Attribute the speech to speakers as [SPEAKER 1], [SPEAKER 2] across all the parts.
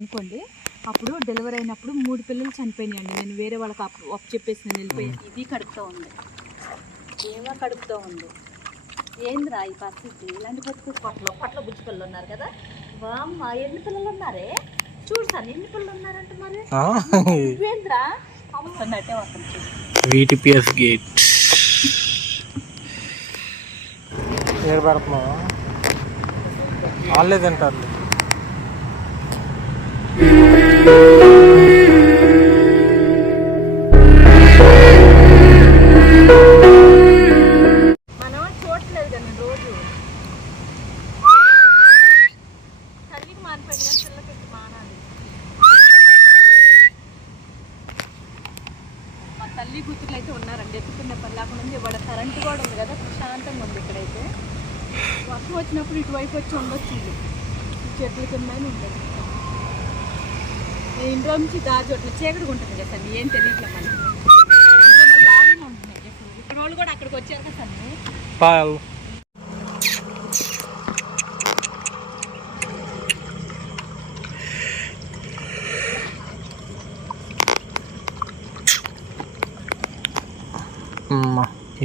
[SPEAKER 1] అనుకోండి అప్పుడు డెలివరీ అయినప్పుడు మూడు పిల్లలు చనిపోయినాయండి. నేను వేరే వాళ్ళకి అప్పు అప్పు చెప్పేసి నేను వెళ్ళిపోయాను ఇది కడుపుతూ ఉంది. ఏమో కడుపుతూ ఉంది. ఏందిరా ఈ పరిస్థితి? ఇలాంటి పరిస్థితి పట్ల పట్ల బుజ్జి పిల్లలు ఉన్నారు కదా? వామ్మ ఎన్ని పిల్లలు ఉన్నారే? చూడు సార్ ఎన్ని పిల్లలు ఉన్నారంట మరి? ఏంద్రా అమ్ముతున్నట్టే చూడు.
[SPEAKER 2] VTPS gate. ఏడు పెడుతున్నావా వాళ్ళే తింటారు
[SPEAKER 1] తల్లి కూతుర్లు అయితే ఉన్నారండి ఎత్తుకునే పని లేకుండా ఉంది. ఇవాళ కరెంట్ కూడా ఉంది కదా ప్రశాంతంగా ఉంది ఇక్కడైతే. వర్షం వచ్చినప్పుడు ఇటువైపు వచ్చి ఉండొచ్చు ఇది. ఈ చెట్ల కింద ఉండదు నేను ఇంట్లో నుంచి దాచి అట్లా చీకటిగా ఉంటుంది కదా సార్ ఏం తెలియట్లే మనకి ఇంట్లో మళ్ళీ లారీలు ఉంటున్నాయి ఇప్పుడు వాళ్ళు కూడా అక్కడికి వచ్చారు కదా సార్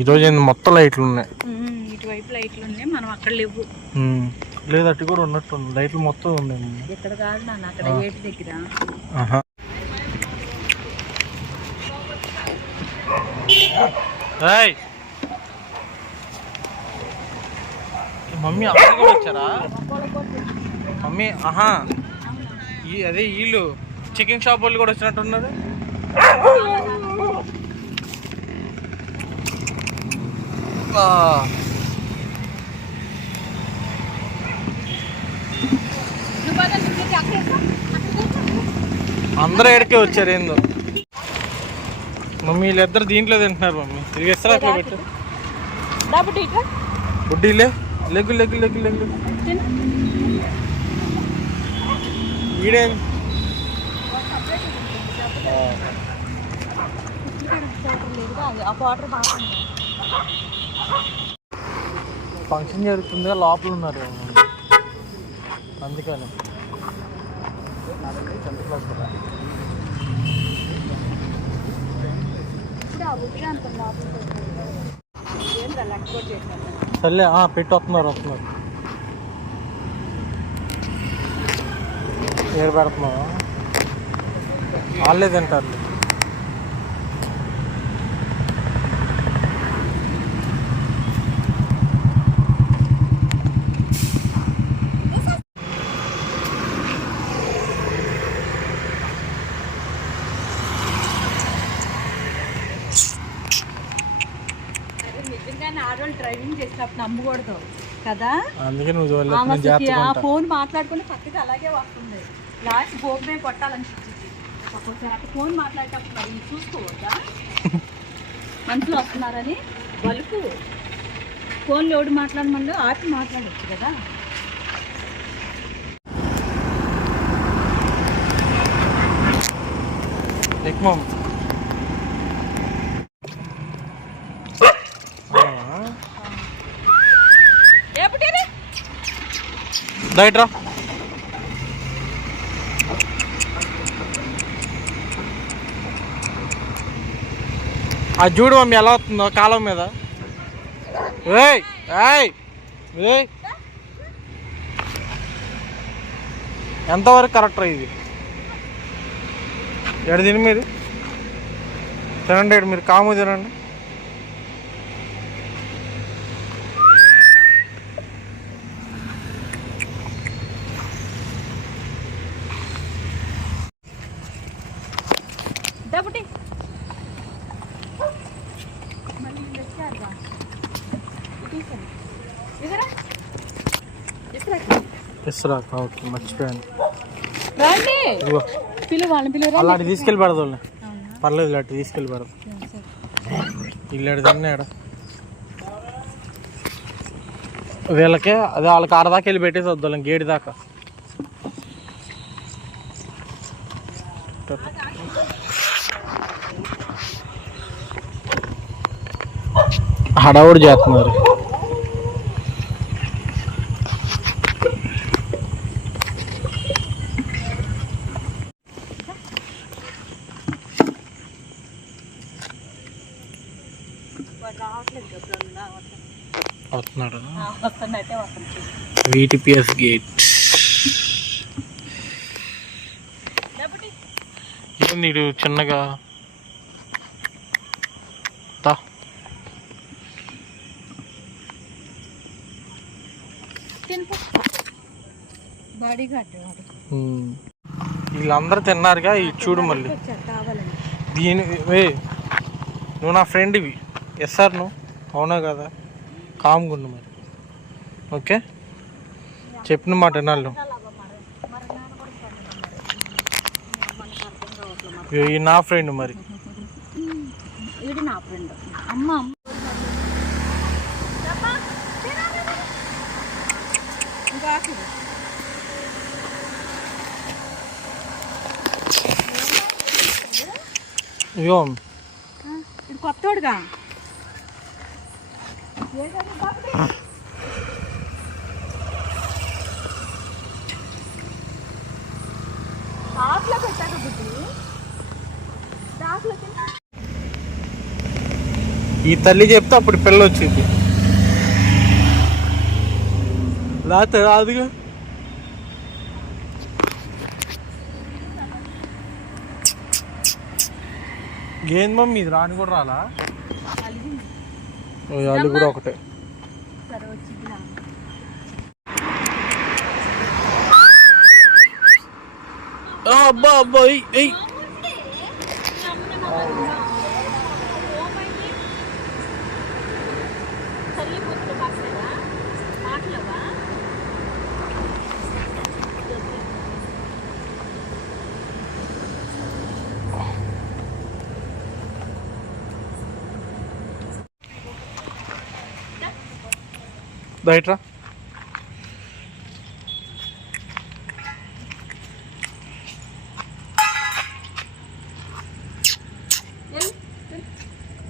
[SPEAKER 2] ఈరోజు ఏంది? మొత్తం లైట్లు ఉన్నాయి.
[SPEAKER 1] ఇటువైపు లైట్లు ఉన్నాయి. మనం అక్కడ లేవు.
[SPEAKER 2] లేదు అటు కూడా ఉన్నట్టుంది. లైట్లు మొత్తం ఉన్నాయి.
[SPEAKER 1] ఇక్కడ కాదు నాన్న అక్కడ ఏటి దగ్గర!
[SPEAKER 2] మమ్మీ అక్కడ కూడా వచ్చారా? మమ్మీ ఆహా. ఈ అదే వీళ్ళు చికెన్ షాప్ వాళ్ళు కూడా వచ్చినట్టున్నారు. అందరూ ఏడికే వచ్చారు ఏందో. మమ్మీ వీళ్ళిద్దరు దీంట్లో తింటున్నారు మమ్మీ. ఇది ఇస్తారా అట్లా పెట్టు. బుడ్డీలే లెగ్గు లెగ్గు లెగ్గు లెగ్గు. వీడే
[SPEAKER 1] ఆ. వాటర్ బాగా
[SPEAKER 2] ఫంక్షన్ జరుగుతుందిగా లోపల ఉన్నారు అందుకని. టెన్త్ క్లాస్ కదా
[SPEAKER 1] ఆ
[SPEAKER 2] సర్లే పెట్టి వస్తున్నారు వస్తున్నారు. ఏరు పెడుతున్నారు వాళ్ళే తింటారు
[SPEAKER 1] అదే నిజంగానే ఆడవాళ్ళు డ్రైవింగ్ చేసినప్పుడు నమ్మకూడదు కదా?
[SPEAKER 2] అందుకే నువ్వు
[SPEAKER 1] ఆ. ఫోన్ మాట్లాడుకుని పక్కకి అలాగే వస్తుంది. లాస్ట్ గోపమే కొట్టాలనిపించింది ఒక్కొక్కసారి ఫోన్ మాట్లాడేటప్పుడు మరి చూసుకోవద్దా? మనుషులు వస్తున్నారని వలుపు ఫోన్లో ఎవడు మాట్లాడమని ఆపి మాట్లాడచ్చు కదా?
[SPEAKER 2] ఎక్కువ రైట్రా ఆ చూడు మమ్మీ ఎలా వస్తుందో కాలం మీద. ఏయ్ ఏయ్ ఏయ్. ఎంతవరకు కరెక్ట్ ఇది? ఎడ తిని మీరు. తినండి మీరు. కాము తినండి. ఇస్తురా ఓకే మర్చిపోయాను.
[SPEAKER 1] రండి.
[SPEAKER 2] ఇదిగో.
[SPEAKER 1] పిలు వాళ్ళని పిలువరా
[SPEAKER 2] అలా అటు తీసుకెళ్ళి పెడదాం? పర్లేదు ఇలా అటు తీసుకెళ్ళి పెడదాం. ఇల్లాడు తిన్నాడు వీళ్ళకి అదే వాళ్ళకి ఆడ దాకా వెళ్ళి పెట్టేసి వద్దాం గేట్ దాకా. హడావుడు చేస్తున్నారు
[SPEAKER 1] రావట్లేదు కదా ఇప్పుడు రావట్లేదు.
[SPEAKER 2] వస్తున్నాడు
[SPEAKER 1] ఆ,
[SPEAKER 2] వీటిపిఎస్ గేట్ ఇడు చిన్నగా? దా. ఉమ్. వీళ్ళందరూ తిన్నారుగా ఇది చూడు మళ్ళీ. దీని ఏ నువ్వు నా ఫ్రెండ్ ఇవి ఎస్ సార్ నువ్వు? అవునా కదా? కామ్గా ఉండు మరి. ఓకే? చెప్పిన మాట ఇగో ఈ నా ఫ్రెండ్ మరి.
[SPEAKER 1] నా ఫ్రెండ్ అమ్మ ఇది కొత్తోడుగా. పెట్టాక బుద్ధి.
[SPEAKER 2] ఈ తల్లి చెప్తే అప్పుడు పిల్ల వచ్చింది. లేకపోతే రాదుగా. ఏంది మమ్మీ ఇది రాని కూడా రాలా? అది కూడా ఒకటే.
[SPEAKER 1] సరే వచ్చింది రా.
[SPEAKER 2] ఆ, అబ్బా అబ్బా ఎయ్, ఎయ్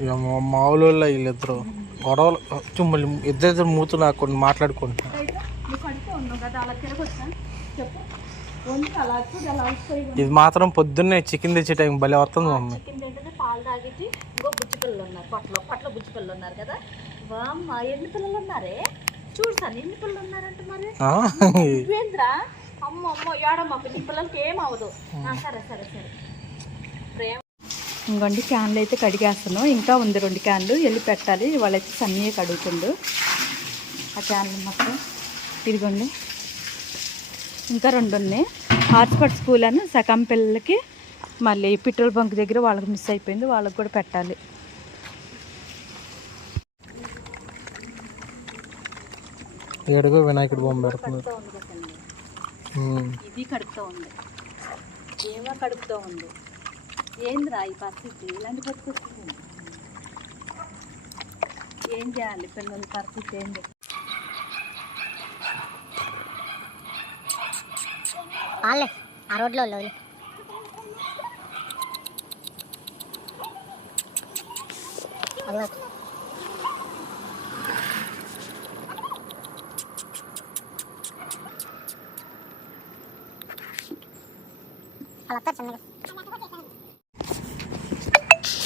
[SPEAKER 2] ఇక మామూలు వాళ్ళు వీళ్ళిద్దరు గొడవలు మళ్ళీ ఇద్దరిద్దరు మూతులు నాకు మాట్లాడుకుంటున్నా. ఇది మాత్రం పొద్దున్నే చికెన్ తెచ్చే టైం భలే వస్తుంది మమ్మీ.
[SPEAKER 1] పాలు తాగితే ఇంకో బుజ్జి పిల్లలు ఉన్నారు పొట్టలో పొట్ల బుజ్జి పిల్లలు ఉన్నారు కదా. వామ్మ ఎన్ని పిల్లలు ఉన్నారే? చూడు సార్ ఎన్ని పిల్లలు ఉన్నారంట మరి?
[SPEAKER 2] ఆ?
[SPEAKER 1] నువ్వేంద్రా? అమ్మ అమ్మ ఏడమ్మ నీ పిల్లలకి ఏం అవ్వదు. ఆ, సరే సరే. ఇంకోండి క్యాన్లు అయితే కడిగేస్తాను ఇంకా ఉంది రెండు క్యాన్లు. వెళ్ళి పెట్టాలి. వాళ్ళైతే సన్నీయే కడుగుతుండు. ఆ క్యాన్లు మొత్తం ఇదిగోండి. ఇంకా రెండు ఉన్నాయి. హాట్స్పాట్ స్కూల్ అని సగం పిల్లలకి మళ్ళీ పెట్రోల్ బంక్ దగ్గర వాళ్ళకి మిస్ అయిపోయింది. వాళ్ళకి కూడా పెట్టాలి.
[SPEAKER 2] ఏడుగో వినాయకుడు బొమ్మ పెడుతున్నారు.
[SPEAKER 1] ఇది కడుపుతూ ఉంది. ఏమో కడుపుతూ ఉంది. ఏందిరా ఈ పరిస్థితి ఇలాంటి పరిస్థితి ఏం చేయాలి పిల్లల పరిస్థితి ఏంది
[SPEAKER 3] వాళ్ళే ఆ రోడ్లో వాళ్ళు అలా అలా వస్తారు చిన్నగా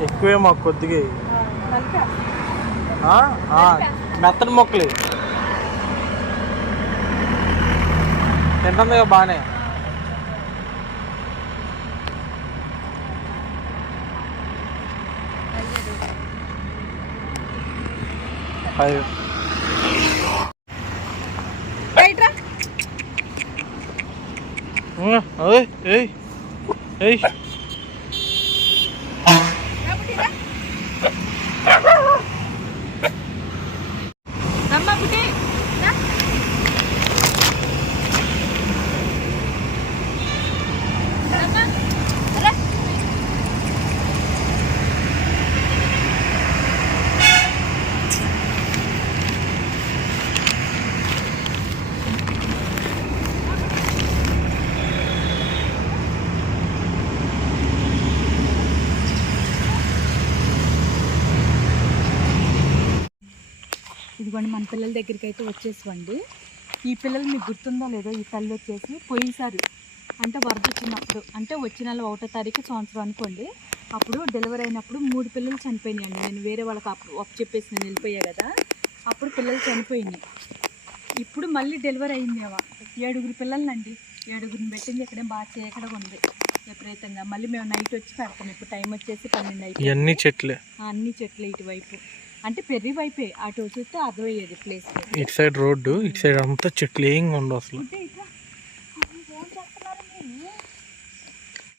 [SPEAKER 2] ఎక్కువే మాకు కొద్దిగా ఇవి. ఆ? ఆ, మెత్తటి మొక్కలు ఇవి. తింటుందిగా బాగానే అది ఉమ్, ఓయ్, ఏయ్ ఏయ్
[SPEAKER 1] వచ్చేసివ్వండి మన పిల్లల దగ్గరికి అయితే వచ్చేసివ్వండి. ఈ పిల్లలు మీకు గుర్తుందో లేదో? ఈ తల్లి వచ్చేసి పోయినసారి అంటే వరద వచ్చినప్పుడు అంటే వచ్చిన నెల ఒకటో తారీఖు సంవత్సరం అనుకోండి అప్పుడు డెలివరీ అయినప్పుడు మూడు పిల్లలు చనిపోయినాయండి. నేను వేరే వాళ్ళకి అప్పుడు అప్పు చెప్పేసి నేను వెళ్ళిపోయా కదా అప్పుడు పిల్లలు చనిపోయినాయి. ఇప్పుడు మళ్ళీ డెలివరీ అయింది ఏమో ఏడుగురు పిల్లలండి. ఏడుగురిని పెట్టింది ఇక్కడే బాగా చీకడగా ఉంది విపరీతంగా. మళ్ళీ మేము నైట్ వచ్చి పెడతాం. ఇప్పుడు టైం వచ్చేసి పన్నెండు అయిపోయింది.
[SPEAKER 2] ఇవన్నీ చెట్లే.
[SPEAKER 1] అన్ని చెట్లు ఇటువైపు. అంటే పెర్రి వైపే అటు చూస్తే అర్థమయ్యేది ప్లేస్
[SPEAKER 2] ఇటు సైడ్ రోడ్డు ఇటు సైడ్ అంతా చెట్లు ఏం ఉండవు అసలు.